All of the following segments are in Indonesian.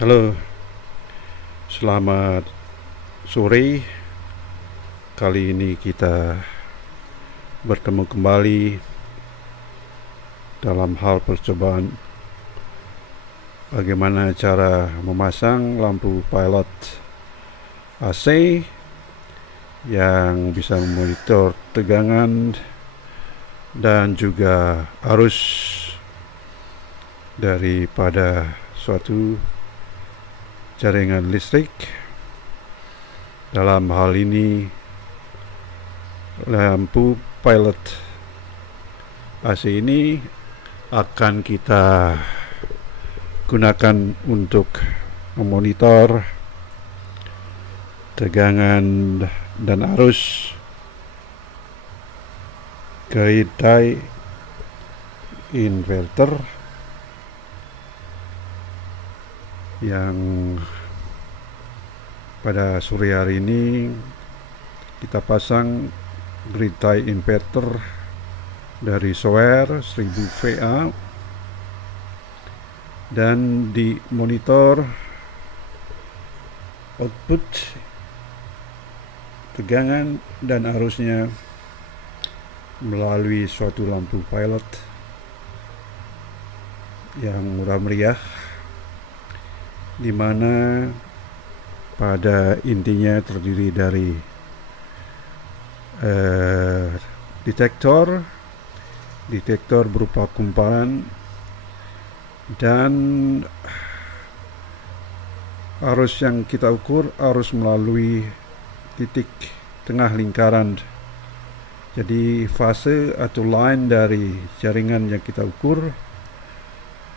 Halo, selamat sore. Kali ini kita bertemu kembali dalam hal percobaan bagaimana cara memasang lampu pilot AC yang bisa memonitor tegangan dan juga arus daripada suatu jaringan listrik. Dalam hal ini lampu pilot AC ini akan kita gunakan untuk memonitor tegangan dan arus gerai inverter yang pada sore hari ini kita pasang grid tie inverter dari Soer 1000 VA dan di monitor output tegangan dan arusnya melalui suatu lampu pilot yang murah meriah, di mana pada intinya terdiri dari detektor berupa kumparan dan arus yang kita ukur arus melalui titik tengah lingkaran. Jadi fase atau line dari jaringan yang kita ukur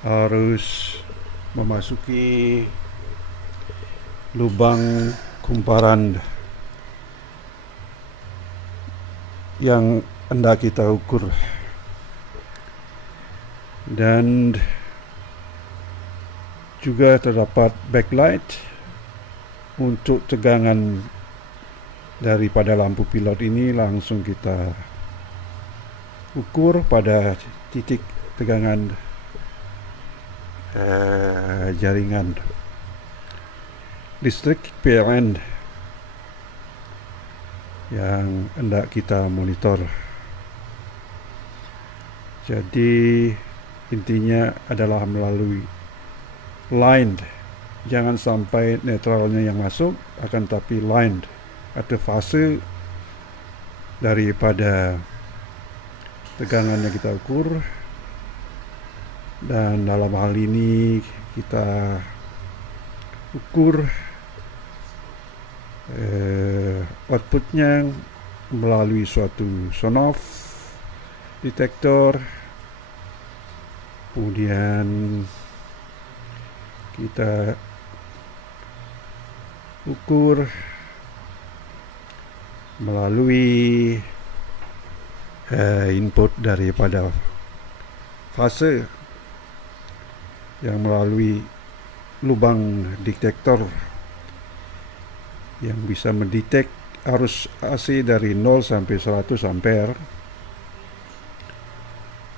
harus memasuki lubang kumparan yang hendak kita ukur, dan juga terdapat backlight untuk tegangan daripada lampu pilot ini langsung kita ukur pada titik tegangan jaringan listrik PLN yang hendak kita monitor. Jadi intinya adalah melalui line, jangan sampai netralnya yang masuk, akan tapi line atau fase daripada tegangan yang kita ukur. Dan dalam hal ini kita ukur outputnya melalui suatu sonoff detektor, kemudian kita ukur melalui input daripada fase yang melalui lubang detektor yang bisa mendetek arus AC dari 0 sampai 100 ampere.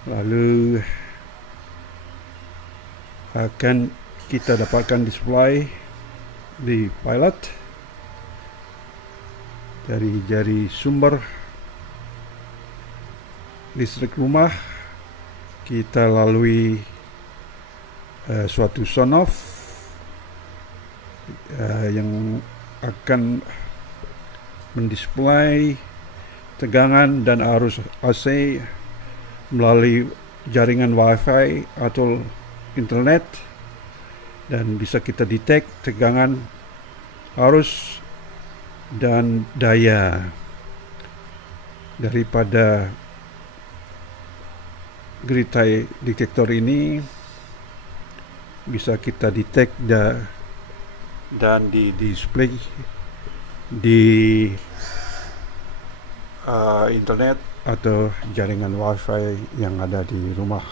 Lalu akan kita dapatkan display di pilot dari sumber listrik rumah. Kita lalui suatu sonoff yang akan mendisplay tegangan dan arus AC melalui jaringan wifi atau internet, dan bisa kita detect tegangan, arus, dan daya daripada grid tie detektor ini. Bisa kita detect dan di display di internet atau jaringan wifi yang ada di rumah.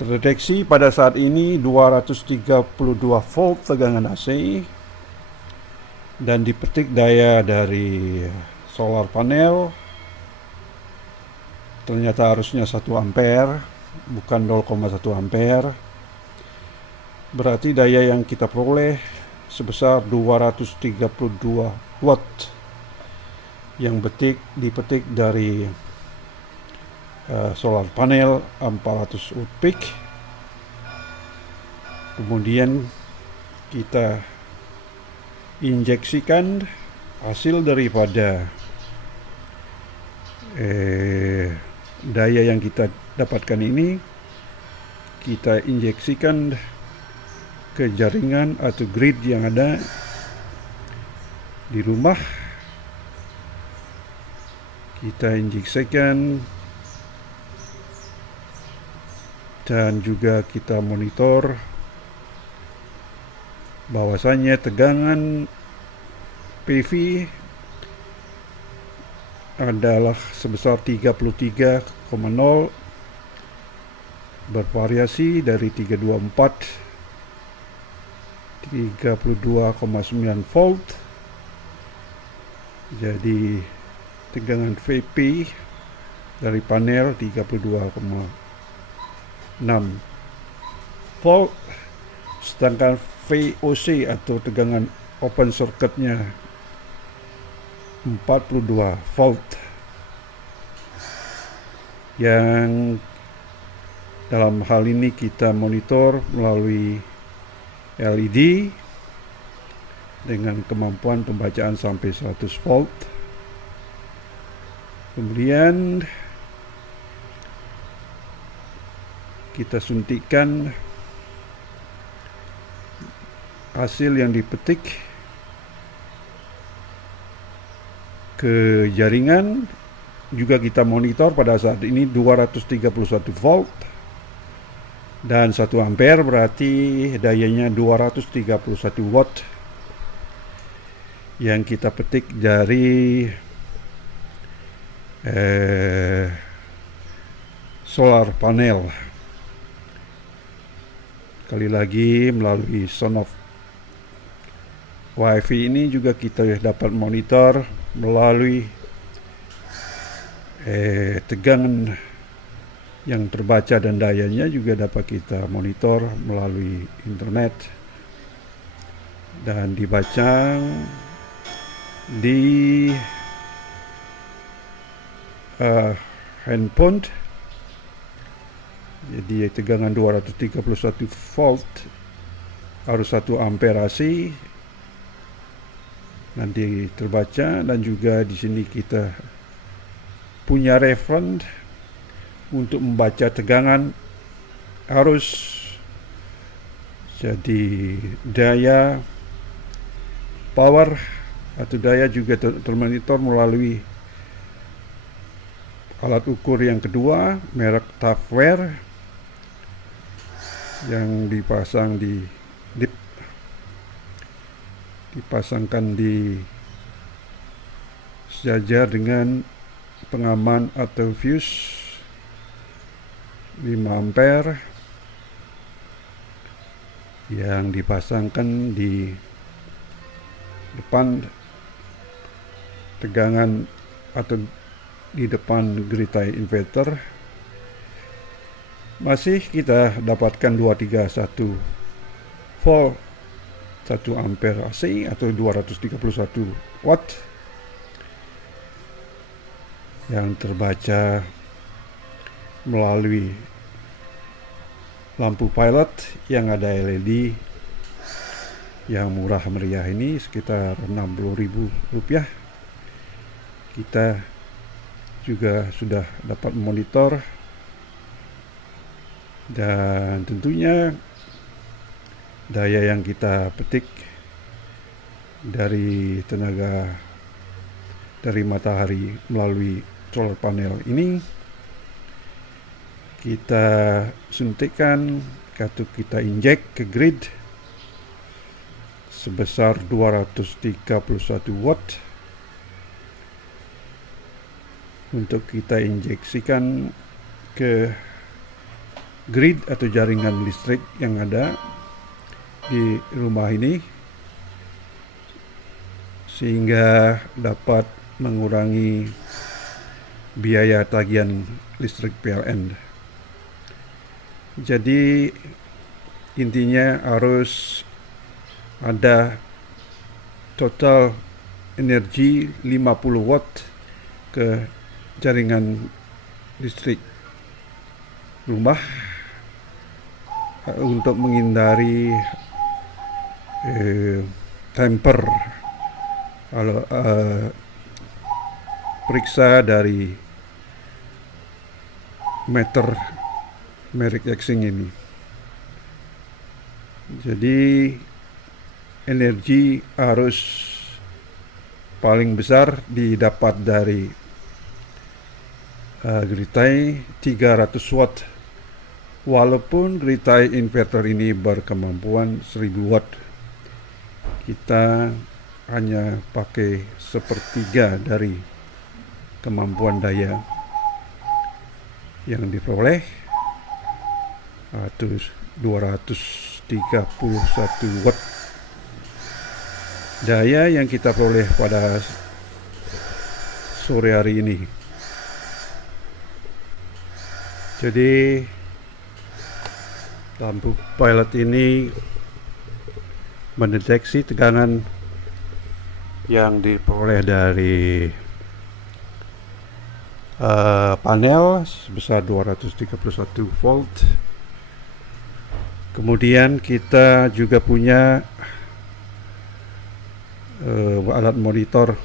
Terdeteksi pada saat ini 232 volt tegangan AC, dan dipetik daya dari solar panel. Ternyata harusnya 1 ampere, bukan 0,1 ampere. berarti daya yang kita peroleh sebesar 232 watt yang dipetik dari solar panel 400 watt peak. Kemudian kita injeksikan hasil daripada daya yang kita dapatkan ini, kita injeksikan ke jaringan atau grid yang ada di rumah. Kita injeksikan dan juga kita monitor bahwasanya tegangan PV adalah sebesar 33,0, bervariasi dari 324 32,9 volt. Jadi tegangan VP dari panel 32,6 volt, sedangkan VOC atau tegangan open circuitnya 42 volt, yang dalam hal ini kita monitor melalui LED dengan kemampuan pembacaan sampai 100 volt. Kemudian kita suntikkan hasil yang dipetik ke jaringan. Juga kita monitor pada saat ini 231 volt dan 1 ampere, berarti dayanya 231 watt yang kita petik dari solar panel. Sekali lagi, melalui Sonoff WiFi ini juga kita dapat monitor melalui tegangan yang terbaca, dan dayanya juga dapat kita monitor melalui internet dan dibaca di handphone. Jadi tegangan 231 volt harus 1 amperasi nanti terbaca, dan juga di sini kita punya reference untuk membaca tegangan arus. Jadi daya power atau daya juga termonitor melalui alat ukur yang kedua, merek Tafware, yang dipasangkan di sejajar dengan pengaman atau fuse 5 ampere yang dipasangkan di depan tegangan atau di depan grid tie inverter. Masih kita dapatkan 231 volt 1 ampere AC atau 231 watt yang terbaca melalui lampu pilot yang ada LED yang murah meriah ini, sekitar Rp60.000. Kita juga sudah dapat monitor, dan tentunya daya yang kita petik dari tenaga dari matahari melalui solar panel ini kita suntikkan atau kita injek ke grid sebesar 231 watt untuk kita injeksikan ke grid atau jaringan listrik yang ada di rumah ini, sehingga dapat mengurangi biaya tagihan listrik PLN. Jadi intinya harus ada total energi 50 watt ke jaringan listrik rumah untuk menghindari temper periksa dari meter merek Exing ini. Jadi energi harus paling besar didapat dari geritai 300 watt, walaupun geritai inverter ini berkemampuan 1000 watt. Kita hanya pakai sepertiga dari kemampuan daya yang diperoleh, atau 231 watt daya yang kita peroleh pada sore hari ini. Jadi lampu pilot ini mendeteksi tegangan yang diperoleh dari panel sebesar 231 volt. Kemudian kita juga punya alat monitor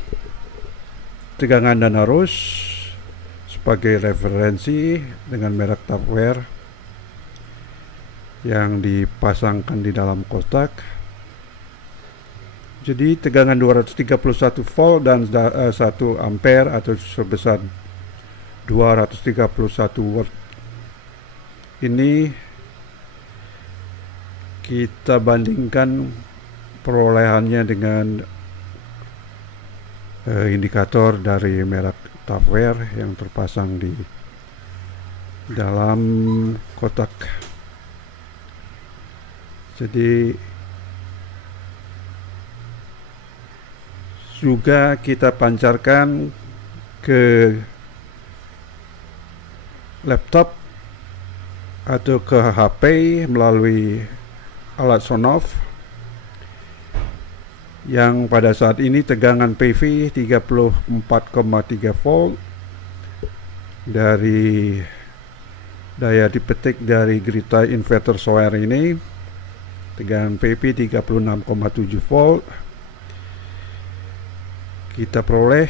tegangan dan arus sebagai referensi dengan merek Tupperware yang dipasangkan di dalam kotak. Jadi tegangan 231 volt dan 1 ampere atau sebesar 231 watt ini kita bandingkan perolehannya dengan indikator dari merek Tupperware yang terpasang di dalam kotak. Jadi juga kita pancarkan ke laptop atau ke HP melalui alat Sonoff yang pada saat ini tegangan PV 34,3 volt dari daya dipetik dari geritai inverter solar ini. Tegangan PV 36,7 volt kita peroleh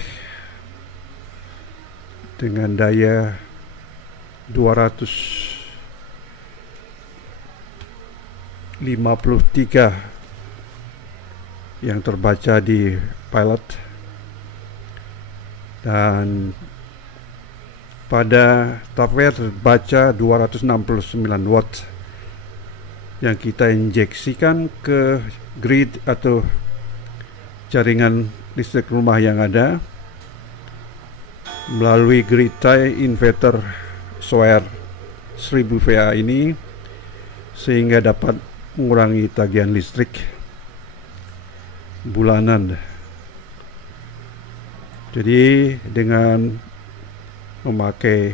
dengan daya 253 yang terbaca di pilot, dan pada Tupperware terbaca 269 watt yang kita injeksikan ke grid atau jaringan listrik rumah yang ada melalui geritai inverter solar 1000 VA ini, sehingga dapat mengurangi tagihan listrik bulanan. Jadi dengan memakai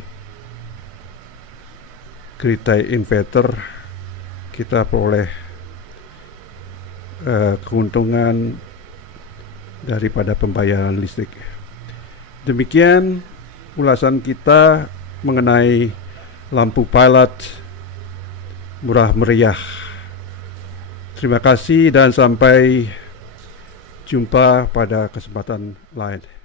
geritai inverter kita peroleh keuntungan daripada pembayaran listrik. Demikian ulasan kita mengenai lampu pilot murah meriah. Terima kasih dan sampai jumpa pada kesempatan lain.